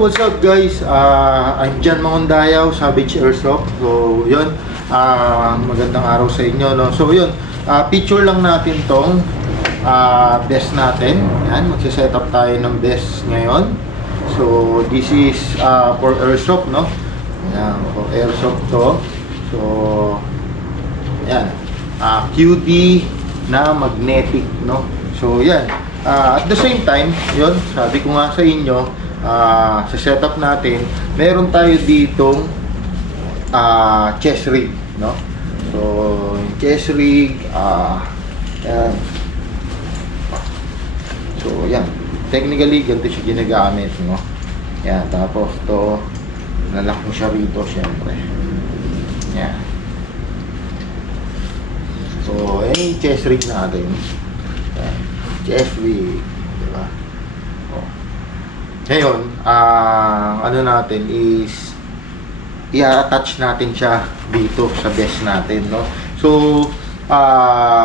what's up guys? I'm Jan Mangondayaw, Savage Airsoft. So, yun. Magandang araw sa inyo, no? So, yun. Picture lang natin tong desk natin. Yan, magsiset up tayo ng desk ngayon. So, this is for Airsoft, no? Yan, for Airsoft to. So, yan. QD na magnetic, no? So, yan. At the same time, yun, sabi ko nga sa inyo, sa setup natin, meron tayo ditong chest rig, no? So, yung chest rig, yan. So, yan. Technically, ganito siya ginagamit, no? Yan, tapos to, nalak mo siya rito, syempre. Yan. So, yan yung chest rig natin. Yan. Chest rig, diba? Oh. Ngayon, ano natin is i-attach natin siya dito sa desk natin, no? So,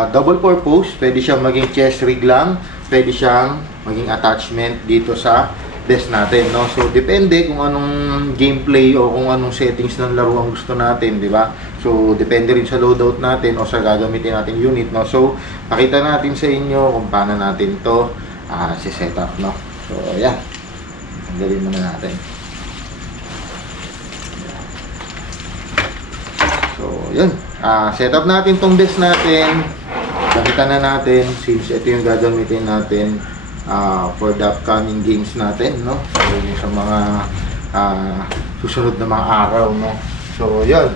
double purpose, pwede siyang maging chest rig lang, pwede siyang maging attachment dito sa desk natin, no? So, depende kung anong gameplay o kung anong settings ng laro ang gusto natin, di ba? So, depende rin sa loadout natin o sa gagamitin natin unit, no? So, pakita natin sa inyo kung paano natin to si-set up, no? So, yan. Tanggalin muna natin. So, yun. Set up natin tong desk natin. Pakita na natin since ito yung gagamitin natin for the upcoming games natin, no? So, yung sa mga susunod na mga araw, no? So, yun.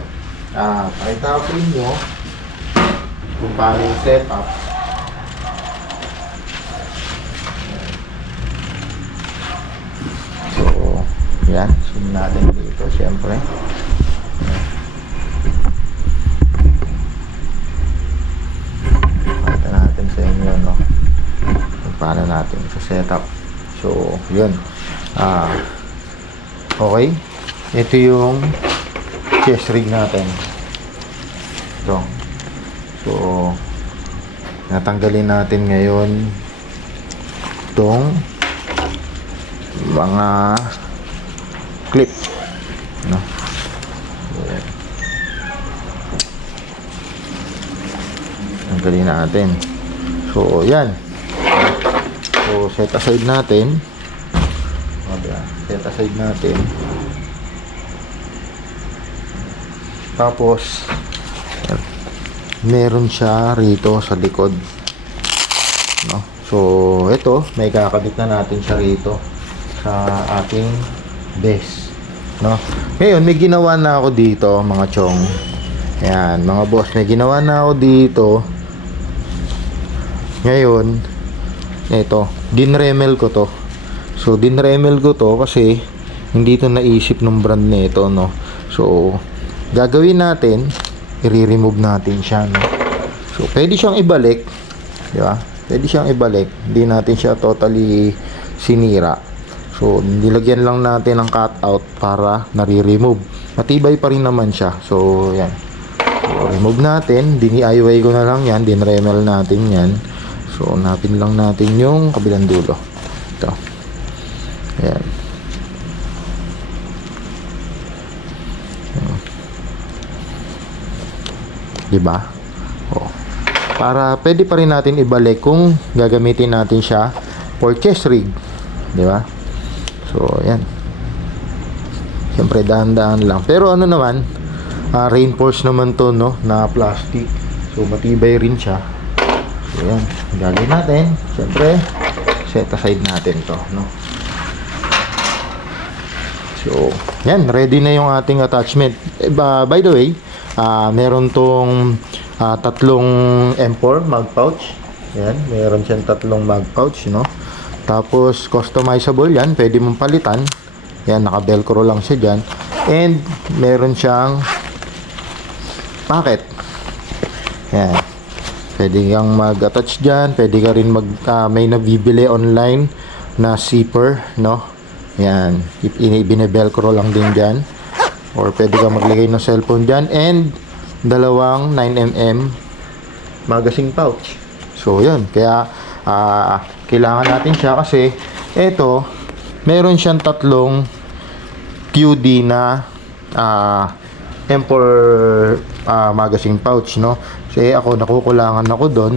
Pakita ko rin nyo kung paano yung setup. So, yan. Zoom natin dito, syempre. Pakita natin sa inyo, no? Kung paano natin sa setup. So, yun. Okay. Ito yung chest rig natin. Ito. So, natanggalin natin ngayon itong mga clip, no? Tanggalin natin. So, yan. So, set aside natin. Set aside natin. Tapos, meron siya rito sa likod, no? So, ito, may kakabit na natin siya rito sa ating desk, no? Ngayon, may ginawa na ako dito, mga chong. Ayan, mga boss, may ginawa na ako dito. Ngayon, ito, dinremel ko to. So, dinremel ko to kasi hindi to naisip ng brand nito, no? So, gagawin natin, i-remove natin siya, no? So, pwede siyang ibalik, di ba? Pwede siyang ibalik. Hindi natin siya totally sinira. So, nilagyan lang natin ng cutout para nare-remove. Matibay pa rin naman siya. So, yan. So, remove natin. Dini-IY ko na lang yan. Dinremel natin yan. So, napin lang natin yung kabilang dulo. Ito. Ayan. Diba? Oh. Para pwede pa rin natin ibalik kung gagamitin natin siya for chest rig. Diba? So, yan. Siyempre, dahan-dahan lang. Pero ano naman, reinforced naman to, no? Na plastic. So, matibay rin siya. So, yan. Gagawin natin. Siyempre, set aside natin to, no? So, yan. Ready na yung ating attachment. By the way, meron tong tatlong M4 mag pouch. Yan, meron siyang tatlong mag pouch, no? Tapos customizable yan, pwede mong palitan. Yan, naka-velcro lang siya diyan. And meron siyang pocket. Yan. Pwede kang mag-attach diyan, pwede ka rin may nabibili online na zipper, no? Yan, bine-velcro lang din diyan. Or pwede ka maglagay ng cellphone dyan. And dalawang 9mm magazine pouch. So, yun. Kaya, kailangan natin siya kasi ito, meron siyang tatlong QD na M4 magazine pouch, no? Kasi ako nakukulangan ako doon.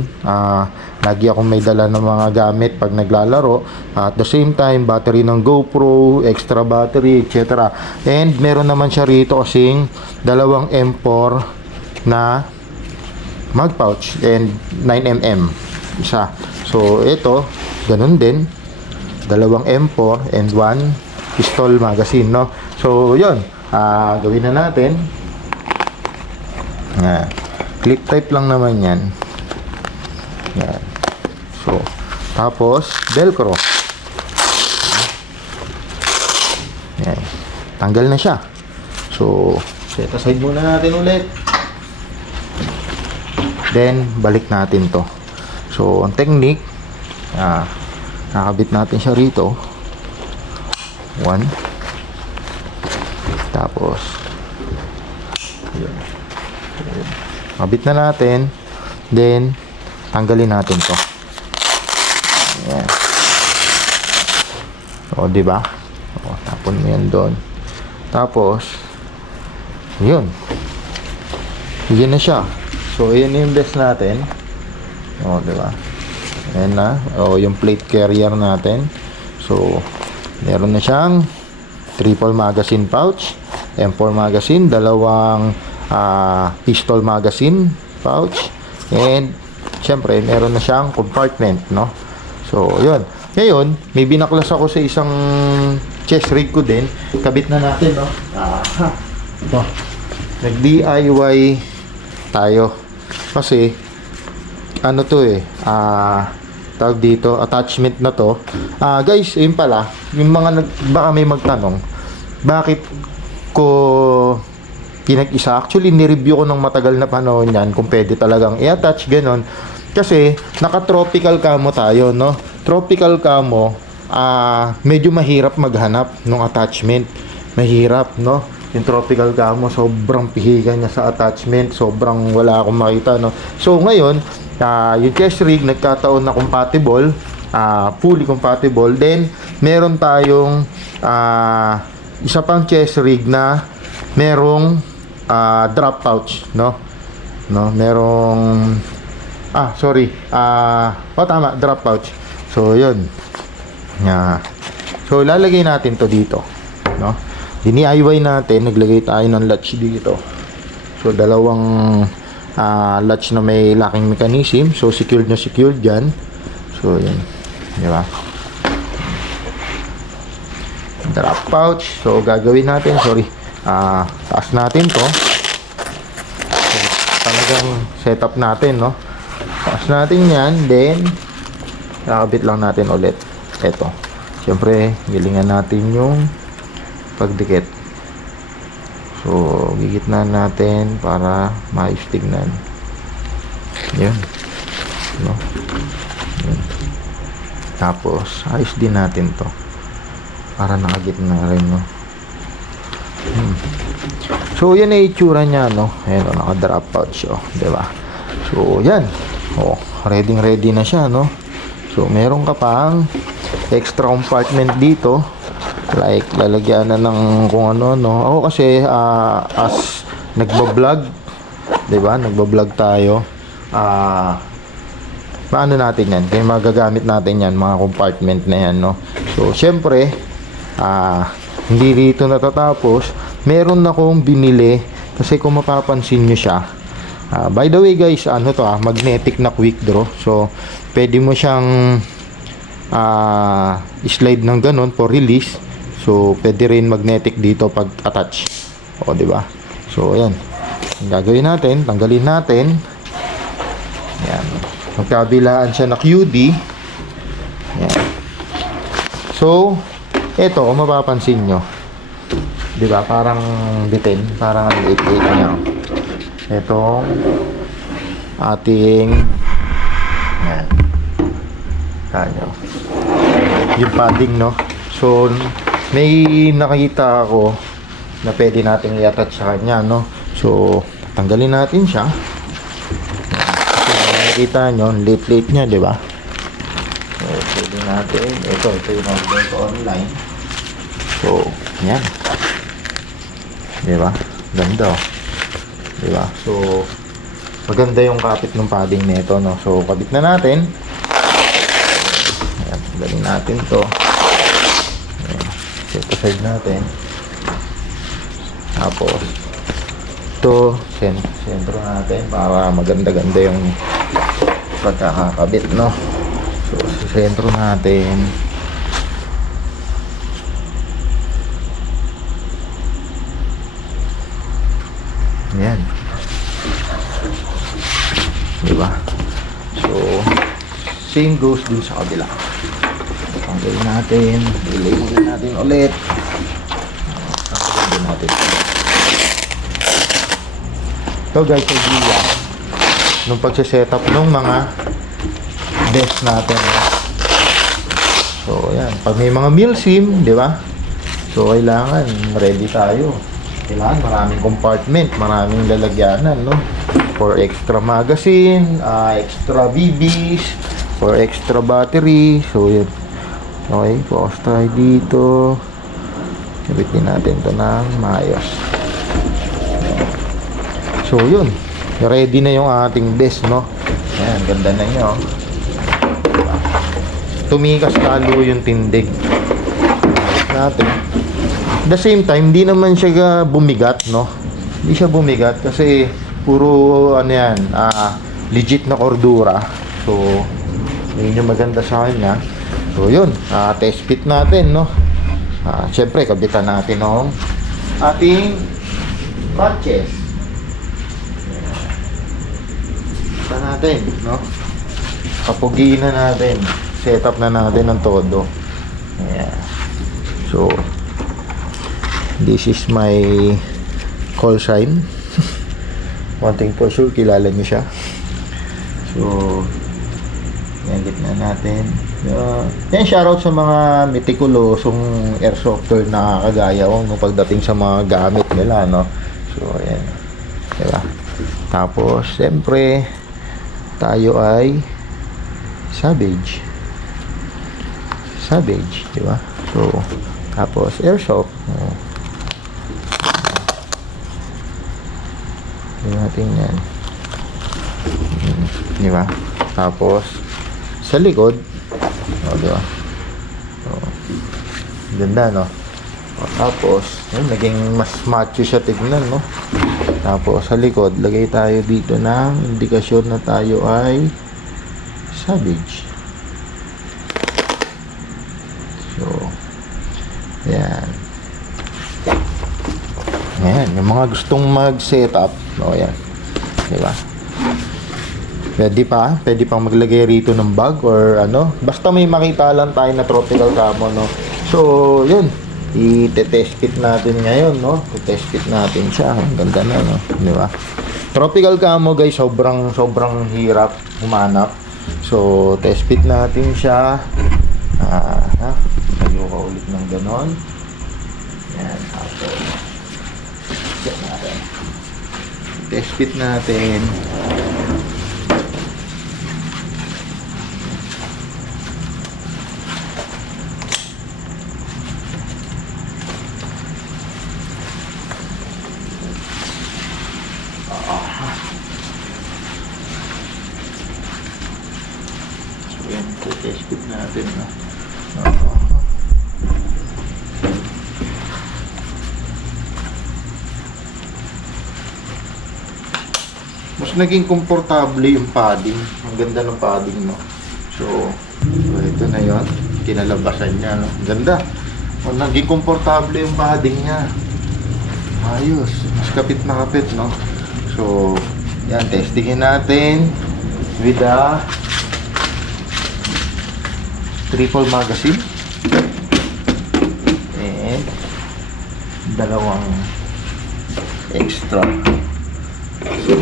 Lagi akong may dala ng mga gamit pag naglalaro. At the same time, battery ng GoPro, extra battery, etc. And meron naman siya rito kasing dalawang M4 na mag pouch and 9mm isa. So ito, ganun din. Dalawang M4 and one pistol magazine, no? So yun, gawin na natin. Yan. Clip type lang naman yan. Yan. So, tapos velcro. Yan. Tanggal na siya. So, set aside muna natin ulit. Then, balik natin to. So, ang technique, nakabit natin siya rito. One. Tapos, yun. Kabit na natin. Then, tanggalin natin to. Ayan. O, diba? O, tapon mo yan doon. Tapos, yun. Yun na siya. So, yun yung best natin. O, diba? Ayan na. O, yung plate carrier natin. So, meron na siyang triple magazine pouch, M4 magazine, dalawang pistol magazine pouch, and syempre meron na siyang compartment, no? So yun. Ngayon may binaklas ako sa isang chest rig ko din. Kabit na natin, no? Nag DIY tayo kasi ano to tawag dito, attachment na to. Guys, yun pala, yung mga baka may magtanong, bakit ko pinag-isa? Actually, ni-review ko ng matagal na panahon yan kung pwede talagang i-attach, ganon. Kasi, naka-tropical camo tayo, no? Tropical camo, medyo mahirap maghanap ng attachment. Mahirap, no? Yung tropical camo, sobrang pihigan niya sa attachment. Sobrang wala akong makita, no? So, ngayon, yung chest rig, nagkataon na compatible, fully compatible. Then, meron tayong isa pang chest rig na merong drop pouch, no? Merong tama, drop pouch. So, yun. So, lalagay natin to dito, no? DIY natin, naglagay tayo ng latch dito. So, dalawang latch na may locking mechanism. So, secured na secured dyan. So, yun. Di ba? Drop pouch. So, gagawin natin, taas natin to. So, talagang setup natin, no? Taas natin yan. Then, kakabit lang natin ulit. Eto. Siyempre, gilingan natin yung pagdikit. So, gigitnan natin para maayos tignan. Yan. No? Yan. Tapos, ayos din natin to. Para nakagitna rin, no? So, yan ay itsura niya, no? Ayan, naka-drop pouch, diba? So, yan. Ready na siya, no? So, meron ka pang extra compartment dito. Like, lalagyan na ng kung ano, no? Ako kasi, as nagbablog, diba? Nagbablog tayo. Paano natin yan? Kaya magagamit natin yan, mga compartment na yan, no? So, syempre, hindi dito natatapos. Meron akong binili kasi kung mapapansin nyo siya, by the way guys, magnetic na quick draw. So, pwede mo siyang slide ng ganun for release. So, pwede rin magnetic dito pag attach. O, diba? So, ayan. Ang gagawin natin, tanggalin natin. Ayan. Magkabilaan siya na QD. Ayan. So, eto, kung mapapansin nyo, diba, parang bitin, parang liit-liit niya. Etong ating yan. Kanyo. Yung padding, no? So, may nakita ako na pwede natin i-attach sa kanya, no? So, tanggalin natin siya. So, nakikita nyo, liit-liit niya, diba? So, pwede natin, ito yung order ko online. So, yan. Di ba? Ganda, oh. Di ba? So, maganda yung kapit ng padding nito, no? So, kabit na natin. Ayan, galing natin to. Ayan, set aside natin. Tapos, ito, sentro natin para maganda-ganda yung pagkakakabit, no? So, sa sentro natin. Ayan. Diba? So, same goes dun sa kabila. Tanggalin natin. Ilagay natin ulit. Tanggalin natin. Ito guys, idea. Nung pagsiset-up ng mga desk natin. So, ayan. Pag may mga meal sim, di ba? So, kailangan ready tayo. Kailangan maraming compartment, maraming lalagyanan, no? For extra magazine, extra BBs, for extra battery. So, yun. Okay, focus tayo dito. Kabitin natin ito ng maayos. So, yun. Ready na yung ating desk, no? Ayan, ganda na nyo. Tumikas lalo yung tindig natin. At the same time, hindi naman siya bumigat, no? Hindi siya bumigat kasi puro ano yan, legit na cordura. So, yun yung maganda sa kanya. So, yun, test fit natin, no? Siyempre, kabitan natin ng ating patches. Kabitan natin, no? Kapugiin na natin. Setup na natin ng todo. Ayan. So, this is my call sign. One thing for sure, kilala niyo siya. So, yan, gitna natin. Yan, shoutout sa mga meticulosong airsofter na kagaya ko no, pagdating sa mga gamit nila, no? So, ayan. Diba? Tapos, siyempre, tayo ay Savage. Savage, diba? So, tapos, airsoft. Natin yan, di ba? Tapos sa likod, di ba? Ganda, no? Tapos yun, naging mas macho siya tignan, no? Tapos sa likod, lagay tayo dito ng indikasyon na tayo ay Savage. So, yan. Ayan, yung mga gustong mag-setup, yan. Diba? Pwede pang maglagay rito ng bag or ano. Basta may makita lang tayo na tropical camo, no. So, yun. I-test fit natin ngayon, no. I-test fit natin siya. Ang ganda na, no. Diba? Tropical camo, guys, sobrang hirap humanap. So, test fit natin siya. Tayo ka ulit ng ganon. Yan, after. Check natin. Test fit natin. So, yan. Test fit natin. Mas naging komportable yung padding. Ang ganda ng padding, no? So ito na yon, kinalabasan niya, no? Ganda. Naging komportable yung padding niya. Ayos. Mas kapit na kapit, no? So, yan. Testingin natin with a triple magazine. And dalawang extra. So,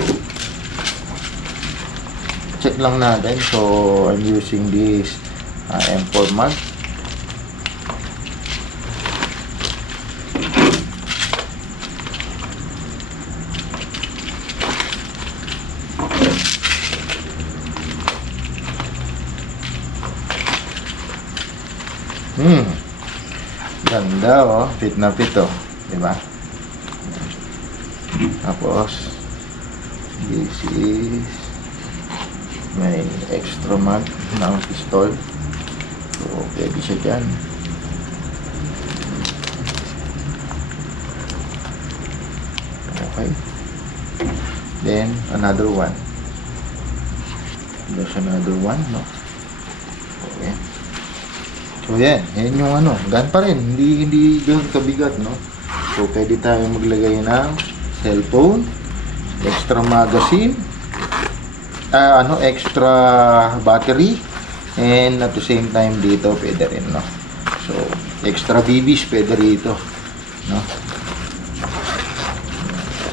check lang natin. So, I'm using this M4 mag. Ganda, oh. Fit na fit, oh. Diba? Tapos, this is may extra mag ng pistol. So, pwede siya dyan. Okay. Then, another one. There's another one, no? Okay. So, yan. Yan yung ano. Gan pa rin. Hindi gano'n kabigat, no? So, pwede tayo maglagay ng cellphone, extra magazine, extra battery, and at the same time dito, pwede rin, no? So, extra BBs, pwede rito, no?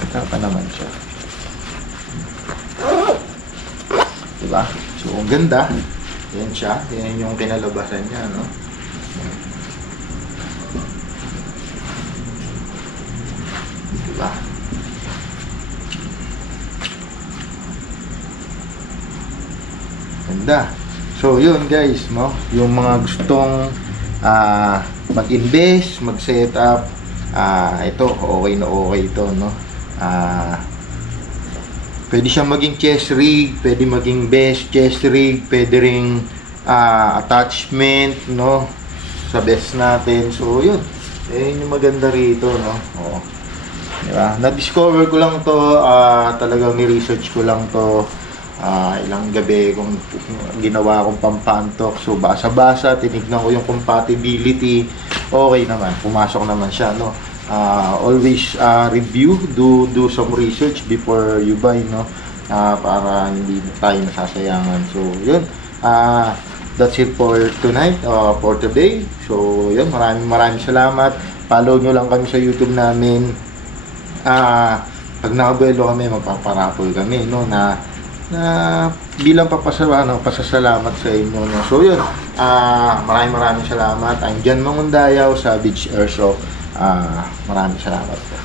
Ito pa naman siya. Diba? So, ang ganda. Yan siya. Yan yung kinalabasan niya, no? Diba? Ganda. So, yun guys, no? Yung mga gustong mag-invest, mag-set up, ito, okay na okay ito, no? Pwede siyang maging chest rig, pwede maging best chest rig, pwede ring attachment, no? Sa best natin. So, yun. Yun yung maganda rito, no? Oo. Diba? Na-discover ko lang to, talagang ni-research ko lang to ilang gabi kung ginawa kong pampantok. So, basa-basa, tinignan ko yung compatibility. Okay naman, pumasok naman siya, no? Always review, do some research before you buy, no? Para hindi tayo nasasayangan. So, yun. That's it for tonight, for today. So, yun. Maraming salamat. Follow nyo lang kami sa YouTube namin. Pag nakabuelo kami, magpaparapol kami, no? Na bilang pasasalamat sa inyo, no? So, yun. Maraming salamat. I'm Jan Mangundayaw sa Beach Airsoft. Maraming salamat po.